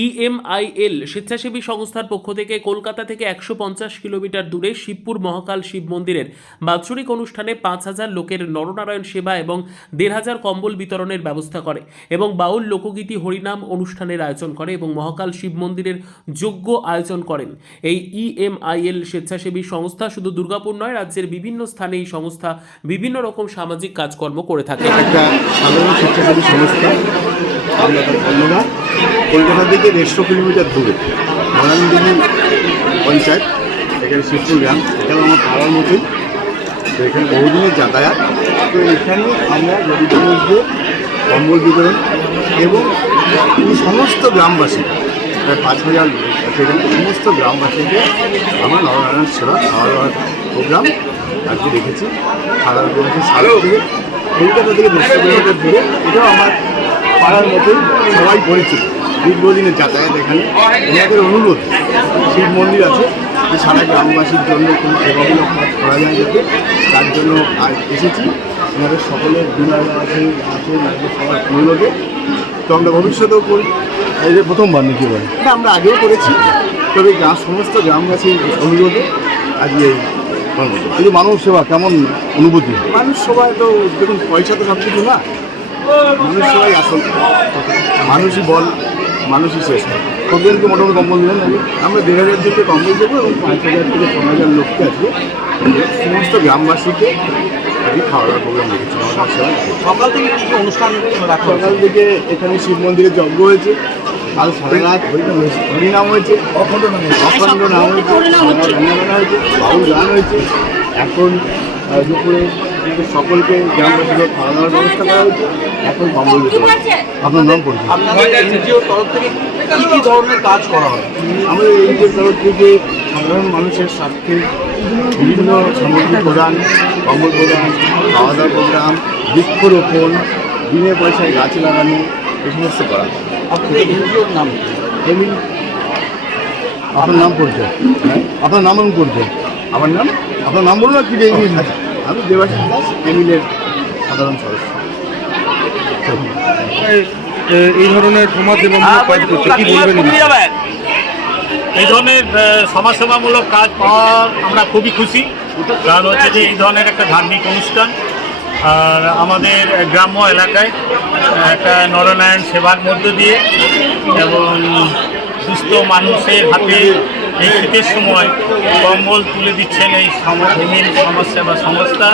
ইএমআইএল স্বেচ্ছাসেবী সংস্থার পক্ষ থেকে কলকাতা থেকে একশো পঞ্চাশ কিলোমিটার দূরে শিবপুর মহাকাল শিব মন্দিরের বাৎসরিক অনুষ্ঠানে পাঁচ হাজার লোকের নরনারায়ণ সেবা এবং দেড় হাজার কম্বল বিতরণের ব্যবস্থা করে এবং বাউল লোকগীতি হরিনাম অনুষ্ঠানের আয়োজন করে এবং মহাকাল শিব মন্দিরের যোগ্য আয়োজন করেন। এই ইএমআইএল স্বেচ্ছাসেবী সংস্থা শুধু দুর্গাপুর নয়, রাজ্যের বিভিন্ন স্থানে এই সংস্থা বিভিন্ন রকম সামাজিক কাজকর্ম করে থাকে। একটা সাধারণ স্বেচ্ছাসেবী সংস্থা। কলকাতা থেকে দেড়শো কিলোমিটার দূরে। মরানদিনী পঞ্চায়েত, এখানে শিবপুর গ্রাম, এখানে আমার পাড়ার মতোই। তো এখানে বহুদিনের যাতায়াত। তো এখানে আমরা গরিব মানুষদের কম্বল বিতরণ এবং সমস্ত গ্রামবাসী প্রায় পাঁচ হাজার এখানে, সমস্ত গ্রামবাসীকে আমরা নরনারায়ণ সেবা খাওয়া দাওয়ার প্রোগ্রাম আজকে রেখেছি সাধারণ মানুষের সারা থেকে কলকাতা থেকে দেড়শো কিলোমিটার দূরে। এটাও আমার পাড়ার মতোই সবাই পরিচিত দীর্ঘদিনের যাতায়াত এখানে এনাদের অনুরোধ, শিব মন্দির আছে, যে সারা গ্রামবাসীর জন্য কোনো সেবামূলক কাজ করা যায় যাতে তার জন্য আজ এসেছি। এনাদের সকলের বিনয় আছে আছে সবার অনুরোধে। তো আমরা ভবিষ্যতেও করি। এই যে প্রথমবার নাকি বলে? না আমরা আগেও করেছি। তবে গ্রাম সমস্ত গ্রামবাসীর অনুরোধে আজকে এই যে মানব সেবা, কেমন অনুভূতি? মানুষ সবাই তো, দেখুন, পয়সা তো সব কিছু না। মানুষ সবাই আসল মানুষই বল মানুষই শেষ। কতজনকে মোটামুটি কম্বল দিলেন নাকি আমরা দেড় হাজার দিকে কম্বল দেবো এবং পাঁচ হাজার থেকে ছ হাজার লোককে আসবে সমস্ত গ্রামবাসীকে আজকে খাওয়া দাওয়ার প্রোগ্রাম রেখেছি সকাল থেকে কি কি অনুষ্ঠান রাখা? সকাল থেকে এখানে শিব মন্দিরে যজ্ঞ হয়েছে কাল সারা রাত হরিনাম হয়েছে হরিনাম হয়েছে। অখণ্ড নাম হয়েছে অখণ্ড নাম হয়েছে রান্নাবান্না হয়েছে বাউল গান হয়েছে। এখন দুপুরে সকলকে গ্রামবাসীকে খাওয়া দাওয়ার ব্যবস্থা করা হয়েছে। এখন কম্বল আপনার নাম পড়ছে আপনাদের এনজিওর তরফ থেকে কি কি ধরনের কাজ করা হয়? আমাদের যে তরফ থেকে সাধারণ মানুষের স্বার্থে বিভিন্ন সামগ্রী প্রদান কম্বল প্রদান খাওয়া দাওয়ার প্রোগ্রাম বৃক্ষরোপণ বিনে পয়সায় গাছ লাগানো এই সমস্ত করা। আপনাদের এনজিওর নাম আপনার নাম পড়ছে হ্যাঁ। আপনার নাম পড়ছে আমার নাম? আপনার নাম বলুন না কি আমি দেবাশিস দাস এমিলের সাধারণ সদস্য। এই ধরনের সমাজ কাজ করছে এই ধরনের সমাজসেবামূলক কাজ পাওয়ার আমরা খুবই খুশি। কারণ হচ্ছে যে এই ধরনের একটা ধার্মিক অনুষ্ঠান। আর আমাদের গ্রাম্য এলাকায় একটা নরনারায়ণ সেবার মধ্য দিয়ে এবং সুস্থ মানুষের হাতে এই শীতের সময় কম্বল তুলে দিচ্ছেন এই সমাজভূমির সমাজসেবা সংস্থা।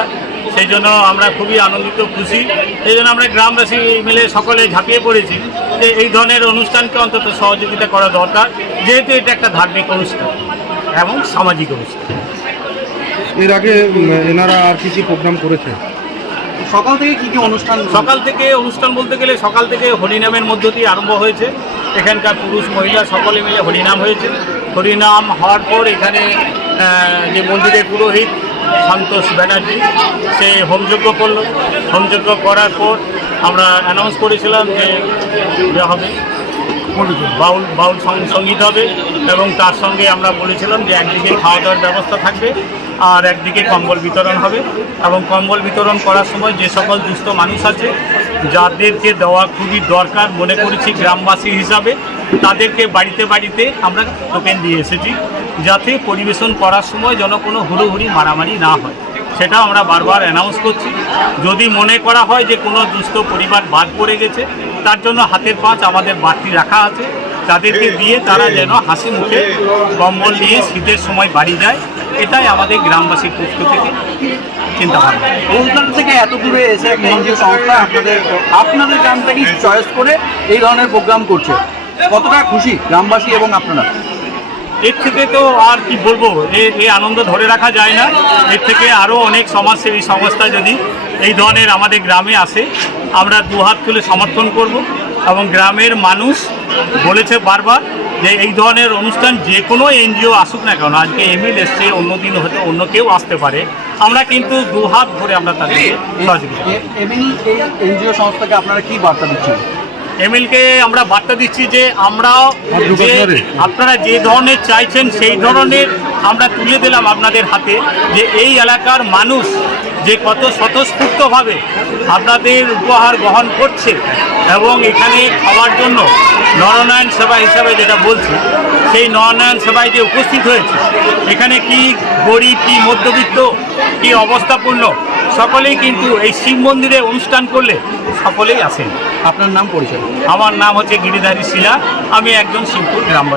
সেই জন্য আমরা খুবই আনন্দিত, খুশি। সেই জন্য আমরা গ্রামবাসী মিলে সকলে ঝাঁপিয়ে পড়েছি যে এই ধরনের অনুষ্ঠানকে অন্তত সহযোগিতা করা দরকার, যেহেতু এটা একটা ধার্মিক অনুষ্ঠান এবং সামাজিক অনুষ্ঠান। এর আগে এনারা আর কি কি প্রোগ্রাম করেছে? সকাল থেকে কি কি অনুষ্ঠান সকাল থেকে অনুষ্ঠান বলতে গেলে সকাল থেকে হরিনামের মধ্য দিয়ে আরম্ভ হয়েছে। এখানকার পুরুষ মহিলা সকলে মিলে হরিনাম হয়েছে। হরিনাম হওয়ার পর এখানে যে মন্দিরের পুরোহিত সন্তোষ ব্যানার্জি, সে হোমযজ্ঞ করল। হোমযজ্ঞ করার পর আমরা অ্যানাউন্স করেছিলাম যে ইয়ে হবে, বাউল বাউল সংগীত হবে এবং তার সঙ্গে আমরা বলেছিলাম যে একদিকে খাওয়া দাওয়ার ব্যবস্থা থাকবে। আর একদিকে কম্বল বিতরণ হবে এবং কম্বল বিতরণ করার সময় যে সকল দুস্থ মানুষ আছে, যাদেরকে দেওয়া খুবই দরকার মনে করেছি গ্রামবাসী হিসাবে, তাদেরকে বাড়িতে বাড়িতে আমরা টোকেন দিয়ে এসেছি যাতে পরিবেশন করার সময় যেন কোনো হুড়োহুড়ি মারামারি না হয়। সেটা আমরা বারবার অ্যানাউন্স করছি। যদি মনে করা হয় যে কোনো দুস্থ পরিবার বাদ পড়ে গেছে, তার জন্য হাতের পাঁচ আমাদের বাড়তি রাখা আছে। তাদেরকে দিয়ে তারা যেন হাসি মুখে কম্বল নিয়ে শীতের সময় বাড়ি যায়। এটাই আমাদের গ্রামবাসীর পক্ষ থেকে চিন্তা ভাবনা কলকাতা থেকে এত দূরে এসে একটা এনজিও সংস্থা আপনাদের আপনাদের গ্রাম থেকেই চয়েস করে এই ধরনের প্রোগ্রাম করছে। কতটা খুশি গ্রামবাসী এবং আপনারা? এর থেকে তো আর কি বলব এই আনন্দ ধরে রাখা যায় না। এর থেকে আরও অনেক সমাজসেবী সংস্থা যদি এই ধরনের আমাদের গ্রামে আসে আমরা দুহাত তুলে সমর্থন করব এবং গ্রামের মানুষ বলেছে বারবার যে এই ধরনের অনুষ্ঠান যে কোনো এনজিও আসুক না কেন আজকে এমিল এসছে অন্যদিন হয়তো অন্য কেউ আসতে পারে। আমরা কিন্তু দুহাত ধরে আমরা তাদেরকে সহযোগিতা এনজিও সংস্থাকে আপনারা কি বার্তা দিচ্ছেন? এমএলকে আমরা বার্তা দিচ্ছি যে আমরাও যে আপনারা যে ধরনের চাইছেন সেই ধরনের আমরা তুলে দিলাম আপনাদের হাতে যে এই এলাকার মানুষ যে কত স্বতঃস্ফূর্তভাবে আপনাদের উপহার গ্রহণ করছে এবং এখানে খাওয়ার জন্য নরনারায়ণ সেবা হিসাবে যেটা বলছি সেই নরনারায়ণ সেবায় যে উপস্থিত হয়েছে এখানে কি গরিব কি মধ্যবিত্ত কি অবস্থাপূর্ণ সকলেই কিন্তু এই শিব মন্দিরে অনুষ্ঠান করলে সকলেই আসেন। আপনার নাম পরিচয়? আমার নাম হচ্ছে গিরিধারী শিলা আমি একজন শিবপুর গ্রামবাসী।